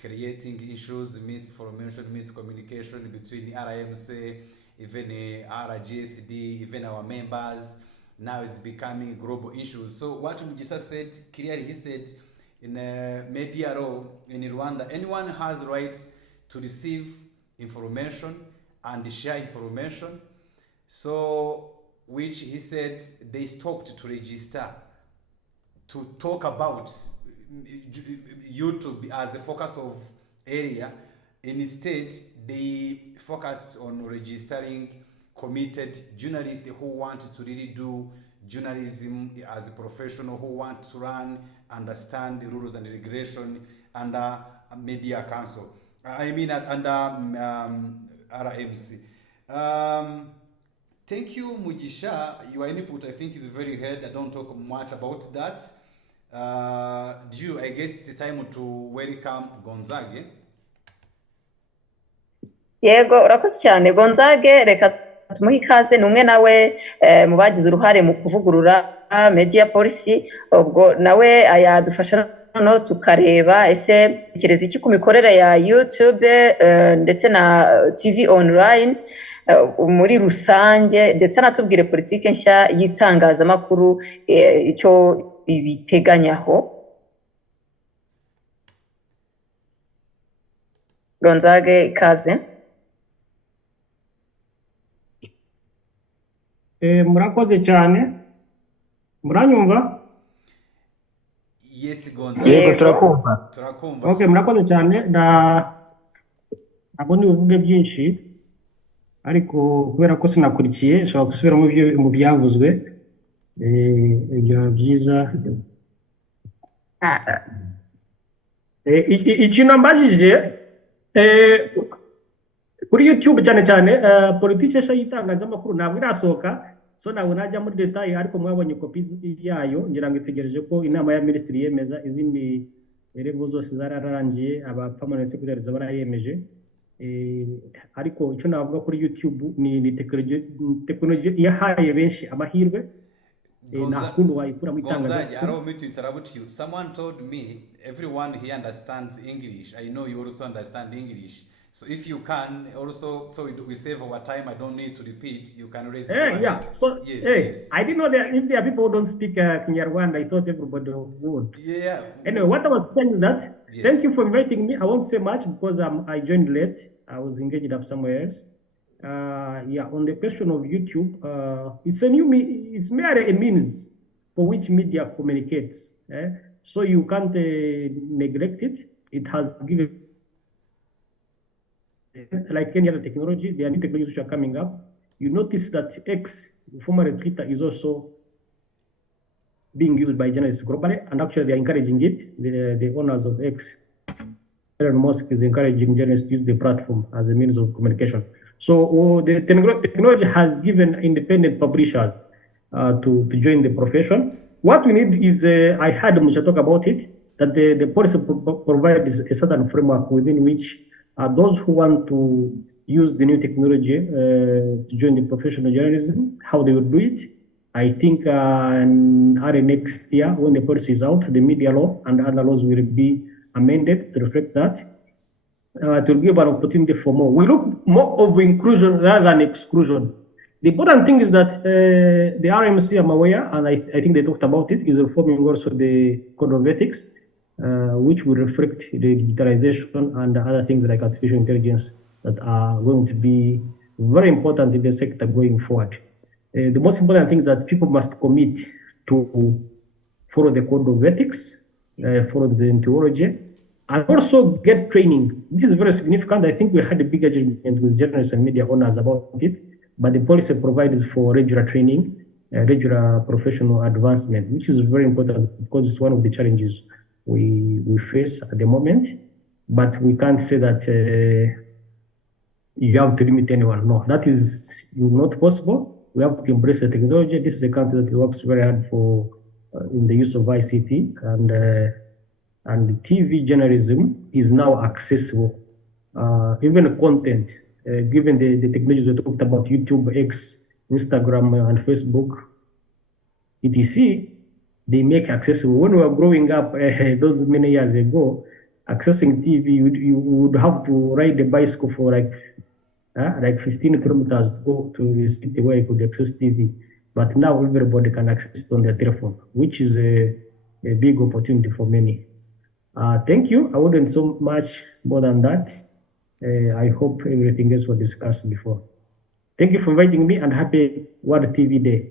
creating issues, misinformation, miscommunication between RMC, even RGSD, even our members. Now it's becoming global issues. So what Mugisha said clearly, he said in media law in Rwanda, anyone has the right to receive information and share information. So which he said they stopped to register to talk about YouTube as a focus of area. Instead, they focused on registering committed journalists who want to really do journalism as a professional, who want to understand the rules and regulation under Media Council. I mean under RMC. Thank you, Mugisha. Your input, I think, is very good. I don't talk much about that. I guess it's time to welcome Gonzaga. yego urakoze cyane Gonzage, reka tumuhe ikaze. Ni umwe nawe mu bagize uruhare mu kuvugurura media policy, ubwo nawe yadufasha noneho tukareba ese tekereza iki ku mikorere ya YouTube ndetse na TV online muri rusange, ndetse anatubwire politike nshya y'itangazamakuru icyo ibiteganyaho. Gonzage, ikaze. Murakoze cyane, muranyumva? Yes, Gonzage. Yego turakumva. Okay, murakoze cyane. Ntabwo ndibuvuge byinshi, ariko kubera ko sinakurikiye nshobora gusubira mu byavuzwe. Ibyo byiza. Ikintu mbajije kuri YouTube cyane cyane politike nshya y'itangazamakuru ntabwo irasohoka, so ntabwo najya muri detail, ariko mwabonye kopi yayo, ngira ngo itegereje ko inama ya minisitiri yemeza, izindi revo zose zararangiye, aba permanent secretary barayemeje. Ariko icyo navuga kuri YouTube ni technology yahaye benshi amahirwe. Gonzage, allow me to interrupt you. Someone told me everyone here understands English. I know you also understand English. So if you can also, so we save our time, I don't need to repeat, you can raise your hand. Yeah, so yes. I didn't know that if there are people who don't speak Kinyarwanda, I thought everybody would. Yeah. Anyway, what I was saying is that, thank you for inviting me. I won't say much because I joined late. I was engaged up somewhere else. On the question of YouTube, it's merely a means for which media communicates. So you can't neglect it. It has given, like any other technology, there are new technologies which are coming up. You notice that X, formerly Twitter, is also being used by journalists globally, and actually they're encouraging it. The owners of X, Elon Musk, is encouraging journalists to use the platform as a means of communication. So the technology has given independent publishers to join the profession. What we need is, I heard Musha talk about it, that the policy provides a certain framework within which those who want to use the new technology to join the professional journalism, how they will do it. I think next year, when the policy is out, the media law and other laws will be amended to reflect that. To give an opportunity for more. We look more of inclusion rather than exclusion. The important thing is that the RMC, I'm aware, and I think they talked about it, is reforming also the code of ethics, which will reflect the digitalization and other things like artificial intelligence that are going to be very important in the sector going forward. The most important thing is that people must commit to follow the code of ethics, follow the deontology, and also get training. This is very significant. I think we had a big agreement with journalists and media owners about it, but the policy provides for regular training, regular professional advancement, which is very important because it's one of the challenges we face at the moment. But we can't say that you have to limit anyone. No, that is not possible. We have to embrace the technology. This is a country that works very hard for in the use of ICT, and TV journalism is now accessible. Even content, given the technologies we talked about, YouTube, X, Instagram, and Facebook, etc., they make accessible. When we were growing up those many years ago, accessing TV, you would have to ride a bicycle for like 15 kilometers to go to the city where you could access TV. But now everybody can access it on their telephone, which is a big opportunity for many. Thank you. I wouldn't so much more than that. I hope everything else was discussed before. Thank you for inviting me, and happy World TV Day.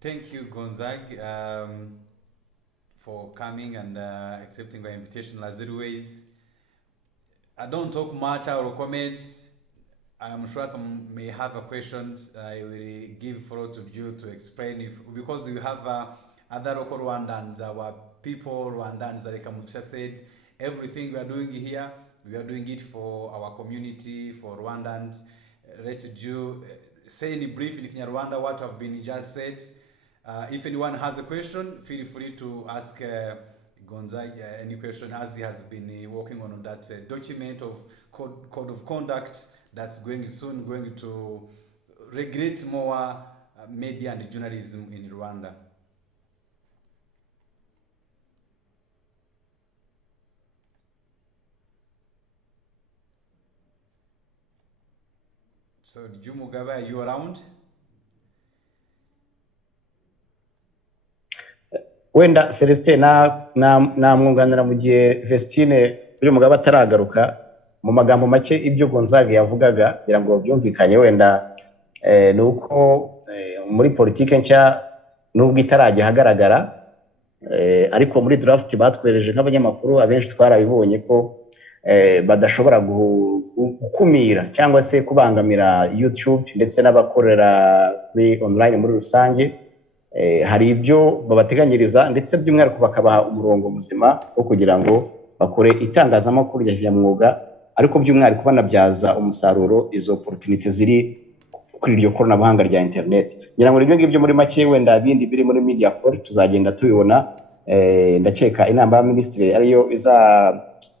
Thank you, Gonzag, for coming and accepting my invitation as always. I don't talk much, I will comment. I'm sure some may have a question. I will give floor to you to explain, because you have other local Rwandans, our people Rwandans, like Amucha said, everything we are doing here, we are doing it for our community, for Rwandans. Let you say in brief in Kinyarwanda what have been just said. If anyone has a question, feel free to ask Gonzaga any question, as he has been working on that document of code of conduct that's going to regulate more media and journalism in Rwanda. So Jumugaba, are you around? wenda Celestin namwunganira mu gihe Vestine uri mugabo ataragaruka mu magambo make ibyo Gonzaga yavugaga kugira ngo byumvikanye wenda nuko muri politike nshya nubwo itarajya hagaragara ariko muri draft batwereje nk'abanyamakuru abenshi twarabibonye ko badashobora gukumira cyangwa se kubangamira YouTube ndetse n'abakorera kuri online muri rusange. Hari ibyo babateganyiriza ndetse by'umwihariko bakabaha umurongo muzima wo kugira ngo bakore itangazamakuru ya mwuga ariko by'umwihariko banabyaza umusaruro izo opportunity ziri kuri iryo koranabuhanga rya internet. Ngira ngo ibyo ngibyo muri make wenda bindi biri muri media port tuzagenda tubibona. Ndakeka inama ya ministre ariyo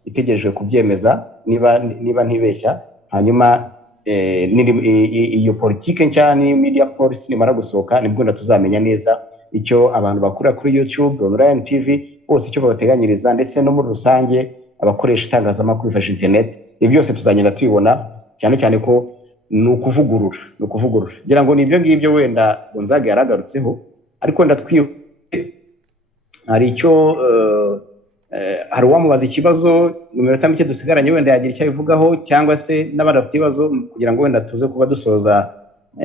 itegereje kubyemeza niba ntibeshya, hanyuma iyo politike nshya ni media policy nimara gusohoka nibwo tuzamenya neza icyo abantu bakora kuri YouTube, online TV bose icyo babateganyiriza ndetse no muri rusange abakoresha itangazamakuru ifasha internet. Ibyo byose tuzagenda tubibona cyane cyane ko nukuvugurura ngira ngo nibyo ngibyo wenda Gonzaga yaragarutseho ariko wenda hari icyo hari uwamubaza ikibazo mu minota mike dusigaranye wenda yagira icyo abivugaho cyangwa se n'abandi bafite ibibazo kugira ngo wenda tuze kuba dusoza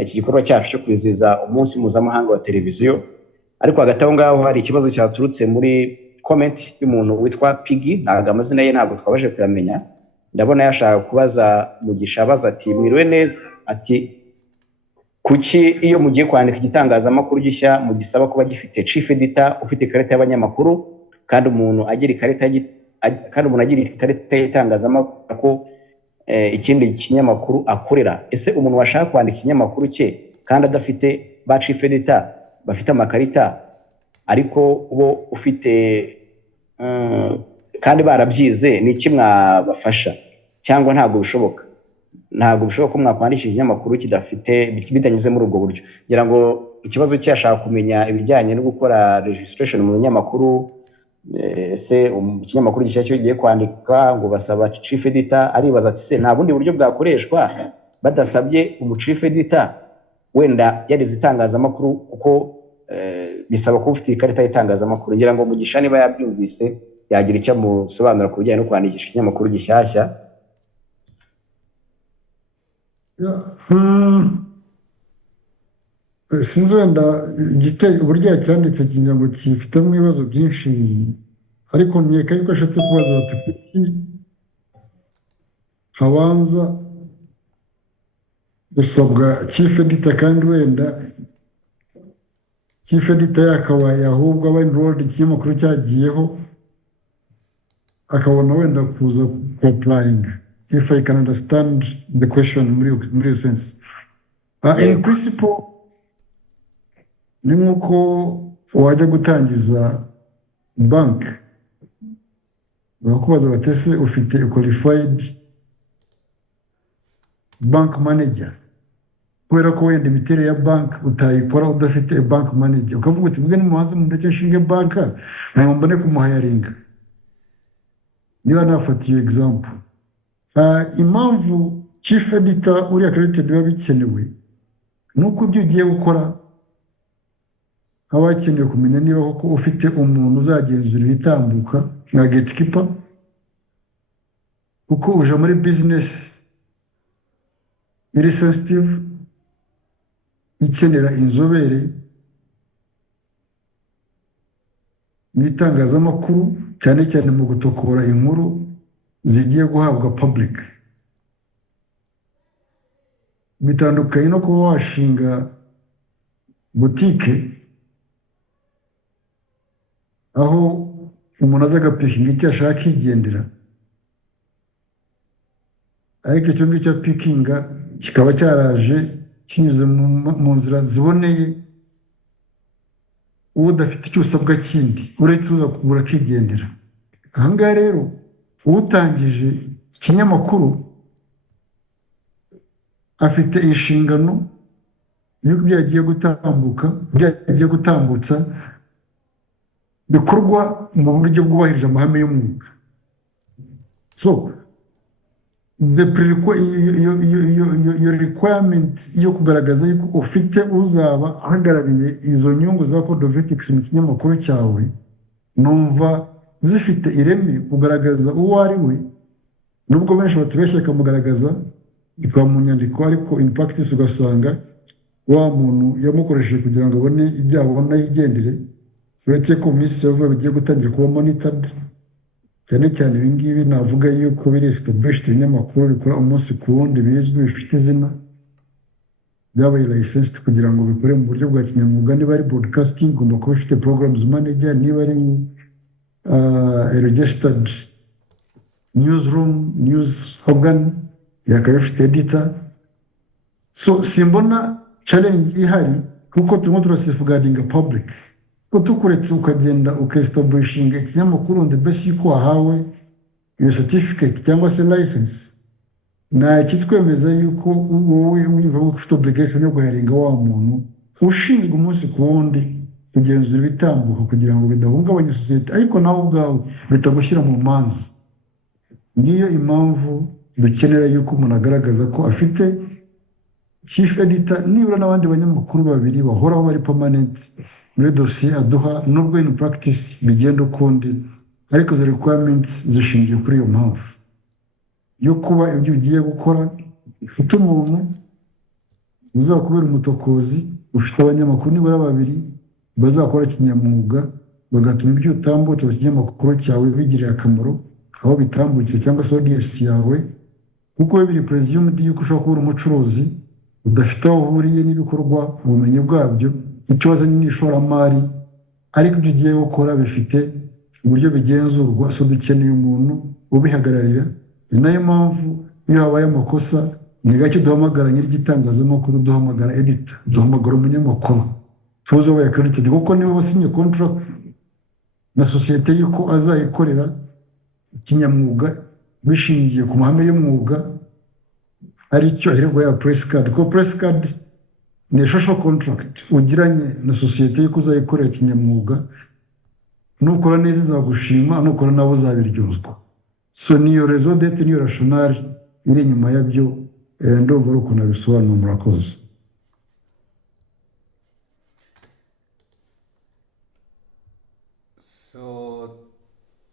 iki gikorwa cyacu cyo kwizihiza umunsi mpuzamahanga wa televiziyo. Ariko hagati aho ngaho hari ikibazo cyaturutse muri comment y'umuntu witwa Piggy, ntabwo amazina ye ntabwo twabaje kuyamenya. Ndabona yashaka kubaza Mugisha abaza ati mwiriwe neza, ati kuki iyo mugiye kwandika igitangazamakuru gishya mugisaba kuba gifite chief editor ufite ikarita y'abanyamakuru kandi umuntu agira ikarita y'itangazamakuru ko ikindi kinyamakuru akorera. Ese umuntu washaka kwandika ikinyamakuru cye kandi adafite ba chief editor bafite amakarita ariko bo ufite kandi barabyize ni iki mwabafasha cyangwa ntabwo bishoboka ko mwakwandikisha ikinyamakuru kidafite bitanyuze muri ubwo buryo? Ngira ngo ikibazo cyashaka kumenya ibijyanye no gukora registration mu binyamakuru. Se ikinyamakuru gishya cyo giye kwandika ngo basaba chief editor, aribaza ati se nta bundi buryo bwakoreshwa badasabye chief editor wenda yarize itangazamakuru kuko bisaba kuba ufite ikarita y'itangazamakuru. Ngira ngo Mugisha niba yabyumvise yagira icyo musobanura ku bijyanye no kwandikisha ikinyamakuru gishyashya. sinzi wenda uburyo yacyanditse kugira ngo kifitemo ibibazo byinshi ariko nkeka yuko ashatse kubaza bati kuki habanza gusabwa chief editor kandi wenda chief editor yakabaye ahubwo aba enrolled ikinyamakuru cyagiyeho akabona wenda kuza applying, if I can understand the question muri sense. In principle ni nkuko wajya gutangiza bank bakubaza batese ufite qualified bank manager, kubera ko wenda imiterere ya bank utayikora udafite bank manager, ukavuga uti mbwe nimuhanze mu ndetse nshinge bank ntabwo mbone kumuhayaringa. Niba nafatiye example impamvu chief editor uri accredited biba bikenewe nuko ibyo ugiye gukora haba hakenewe kumenya niba koko ufite umuntu uzagenzura ibitambuka nka gatekeeper, kuko uje muri business iri sensitive ikenera inzobere mu itangazamakuru cyane cyane mu gutokora inkuru zigiye guhabwa public. Bitandukanye no kuba washinga boutique aho umuntu aza agapikinga icyo ashaka kigendera, ariko icyo ngicyo pikinga kikaba cyaraje kinyuze mu nzira ziboneye uwo udafite icyo usabwa kindi uretse uza kugura akigendera. Ahangaha rero utangije ikinyamakuru afite inshingano y'uko byagiye gutambutsa bikorwa mu buryo bwubahirije amahame y'umwuga. So iyo requirement yo kugaragaza yuko ufite uzaba ahagarariye izo nyungu za code of ethics mu kinyamakuru cyawe, numva zifite ireme kugaragaza uwo ari we, nubwo benshi batubeshya kamugaragaza ikaba mu nyandiko, ariko in practice ugasanga wa muntu yamukoresheje kugira ngo abone ibyo abona yigendere. Uretse ko minsi yavuye bigiye gutangira kuba monitored, cyane cyane ibi ngibi navuga yuko biri established ibinyamakuru bikora umunsi ku wundi bizwi bifite izina byabaye licensed kugira ngo bikore mu buryo bwa kinyamwuga. Niba ari broadcasting ugomba kuba ifite programs manager, niba ari a registered newsroom news organ yakaba ifite editor. So simbona challenge ihari kuko turimo turasafeguarding public. Ko tukuretse ukagenda ukaestablishing ikinyamakuru on the basis yuko wahawe iyo certificate cyangwa se license, na kitwemeza yuko wowe wumva ko ufite obligation yo guharinga wa muntu ushinzwe umunsi ku wundi kugenzura ibitambuka kugira ngo bidahungabanya sosiyete, ariko nawe ubwawe bitagushyira mu manza. Ngiyo impamvu dukenera yuko umuntu agaragaza ko afite chief editor nibura n'abandi banyamakuru babiri bahoraho bari permanent muri dosiye aduha, nubwo in practice bigenda ukundi, ariko the requirements zishingiye kuri iyo mpamvu yo kuba ibyo ugiye gukora ufite umuntu uzakubera umutokozi, ufite abanyamakuru nibura babiri bazakora kinyamwuga bagatuma ibyo utambutse mu kinyamakuru cyawe bigirira akamaro aho bitambukira cyangwa se audience yawe, kuko biri presumed yuko ushobora kuba umucuruzi udafite aho uhuriye n'ibikorwa ubumenyi bwabyo, icyo wazanye n'ishoramari, ariko ibyo ugiye gukora bifite uburyo bigenzurwa. So dukeneye umuntu ubihagararira. Ni nayo mpamvu iyo habaye amakosa ni gake duhamagara nyir'igitangazamakuru, duhamagara editor, duhamagara umunyamakuru tuzi wabaye accredited, kuko niwe wasinye contract na sosiyete yuko azayikorera kinyamwuga bishingiye ku mahame y'umwuga, aricyo aherwa ya press card. Ko press card ni social contract ugiranye na sosiyete yuko uzayikorera kinyamwuga, nukora neza izagushima, nukora nabo uzabiryozwa. So niyo raison d'être, niyo rationale iri inyuma yabyo, ndumva uko nabisobanura. Murakoze. So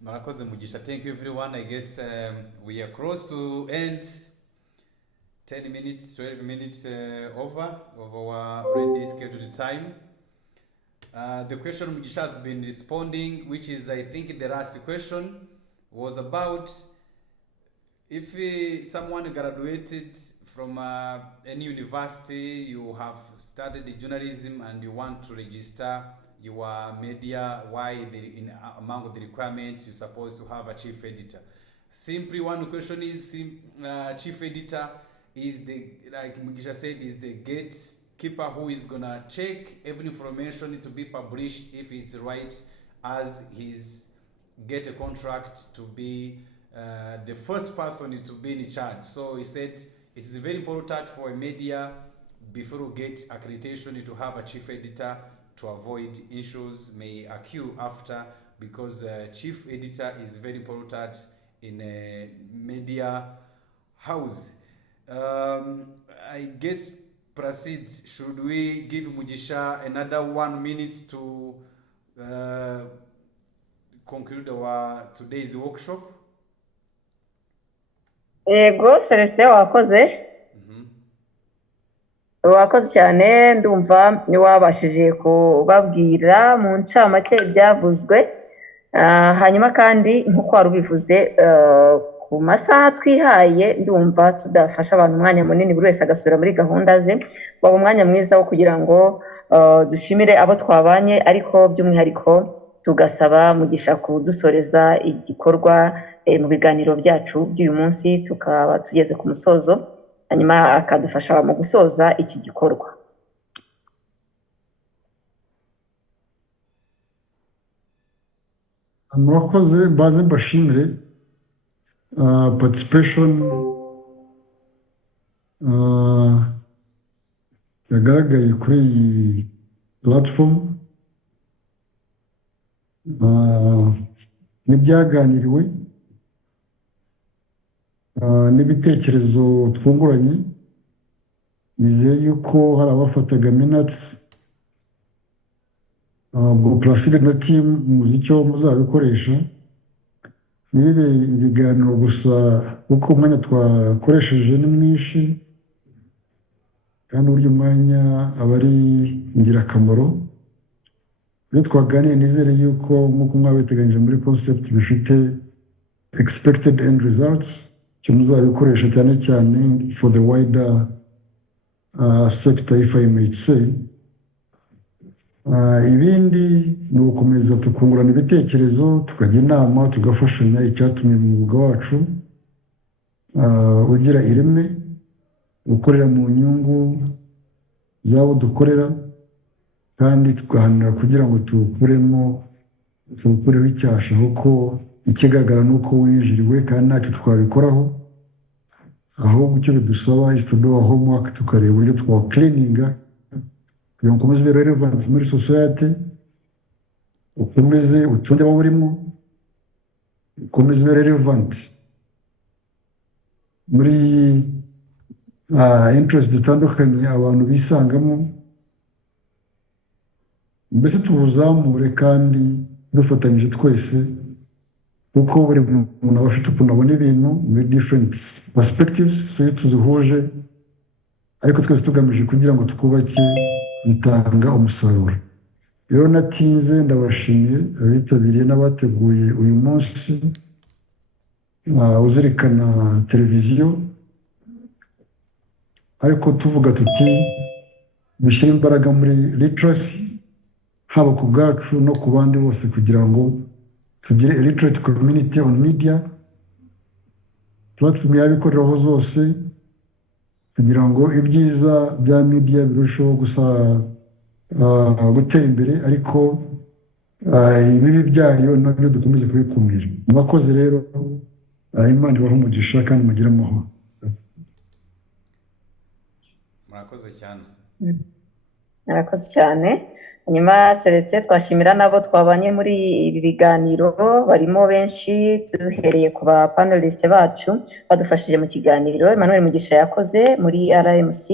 Murakoze Mugisha, thank you everyone. I guess we are close to end. 10 minutes, 12 minutes over of our already scheduled time. The question Mugisha has been responding, which is I think the last question, was about if someone graduated from any university, you have studied journalism and you want to register your media, why among the requirements you're supposed to have a chief editor. Simply one question is chief editor is the, like Mugisha said, is the gatekeeper who is gonna check every information to be published if it's right, as he's get a contract to be the first person to be in charge. So he said it is very important for a media before you get accreditation to have a chief editor to avoid issues may occur after, because chief editor is very important in a media house. I guess proceed. Should we give Mugisha another 1 minute to conclude our today's workshop? Yego, Celestin wakoze. Wakoze cyane, ndumva ni wabashije kubabwira mu ncamake ibyavuzwe. Hanyuma kandi nkuko warubivuze ku masaha twihaye, ndumva tudafasha abantu umwanya munini, buri wese agasubira muri gahunda ze. Waba umwanya mwiza wo kugira ngo dushimire abo twabanye, ariko by'umwihariko tugasaba Mugisha kudusoreza igikorwa mu biganiro byacu by'uyu munsi, tukaba tugeze ku musozo, hanyuma akadufasha mu gusoza iki gikorwa. murakoze baze mbashimire participation yagaragaye kuri iyi platform n'ibyaganiriwe n'ibitekerezo twunguranye. Nizeye yuko hari abafataga minutes ubwo Placide na team muzi icyo muzabikoresha, ntibibe ibiganiro gusa kuko umwanya twakoresheje ni mwinshi kandi uburyo umwanya aba ari ingirakamaro. Iyo twaganiye nizere yuko nk'uko mwabiteganyije muri concept bifite expected end results, icyo muzabikoresha cyane cyane for the wider sector if I may say. Ibindi ni ugukomeza tukungurana ibitekerezo, tukajya inama, tugafashanya icyatumye mu mwuga wacu ugira ireme, gukorera mu nyungu z'abo dukorera kandi tugaharanira kugira ngo tuwukureho icyasha, kuko ikigaragara ni uko winjiriwe kandi ntacyo twabikoraho, ahubwo icyo bidusaba is to do our homework, tukareba uburyo twawucleaninga kugira ngo ukomeze ube relevant muri society, ukomeze utunge abawurimo, ukomeze ube relevant muri interest zitandukanye abantu bisangamo, mbese tubuzamure kandi dufatanyije twese, kuko buri muntu aba afite ukuntu abona ibintu muri different perspectives, so iyo tuzihuje ariko twese tugamije kugira ngo twubake zitanga umusaruro. Rero natinze, ndabashimiye abitabiriye n'abateguye uyu munsi uzirikana televiziyo, ariko tuvuga tuti dushyire imbaraga muri literacy, haba ku bwacu no ku bandi bose, kugira ngo tugire illiterate community on media platform yabikoreraho zose, kugira ngo ibyiza bya media birusheho gutera imbere, ariko ibibi byayo nabyo dukomeze kubikumira. Murakoze rero, Imana ibahe umugisha kandi mugire amahoro. Murakoze cyane. Murakoze cyane. Hanyuma Celestin, twashimira nabo twabanye muri ibi biganiro, barimo benshi, duhereye ku ba panelist bacu badufashije mu kiganiro, Emmanuel Mugisha yakoze muri RMC,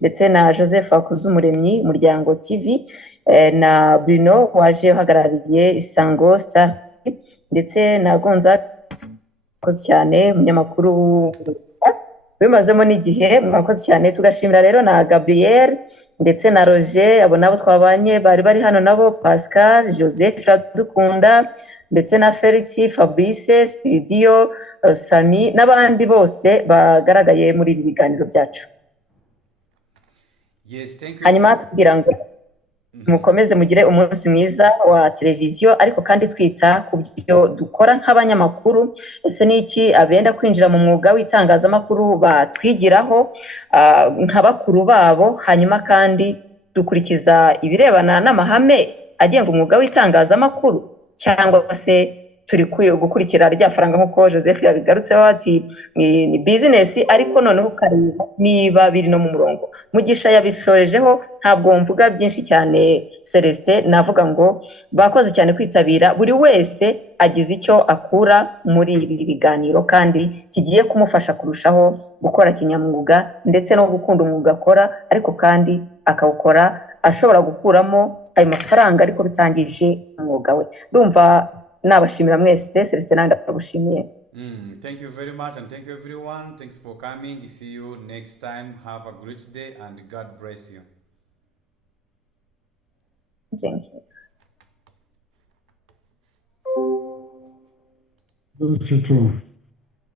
ndetse na Joseph Akuzumuremyi Umuryango TV, na Bruno waje uhagarariye Isango Star, ndetse na Gonza yakoze cyane umunyamakuru bimazemo n'igihe. Mwakoze cyane. Tugashimira rero na Gabriel ndetse na Roger, abo nabo twabanye bari hano nabo, Pascal, Joseph Dukunda, ndetse na Felix, Fabrice, Spiridio, Sami n'abandi bose bagaragaye muri ibi biganiro byacu. Yes, thank you. Hanyuma tugira ngo mukomeze mugire umunsi mwiza wa televiziyo, ariko kandi twita ku byo dukora nk'abanyamakuru. Ese niki abenda kwinjira mu mwuga w'itangazamakuru batwigiraho nka bakuru babo, hanyuma kandi dukurikiza ibirebana n'amahame agenga umwuga w'itangazamakuru, cyangwa se turi gukurikira rya faranga nk'uko Joseph yabigarutseho ati ni business, ariko noneho ukareba niba biri no mu murongo. Mugisha yabishorejeho, ntabwo mvuga byinshi cyane Celestin, navuga ngo bakoze cyane kwitabira, buri wese agize icyo akura muri ibi biganiro kandi kigiye kumufasha kurushaho gukora kinyamwuga ndetse no gukunda umwuga akora, ariko kandi akawukora ashobora gukuramo ayo mafaranga ariko bitangije umwuga we. Ndumva nabashimira mwese. Celestin nandi ndagushimiye. Thank you very much, and thank you everyone. Thanks for coming. See you next time. Have a great day and God bless you. Thank you. That's it.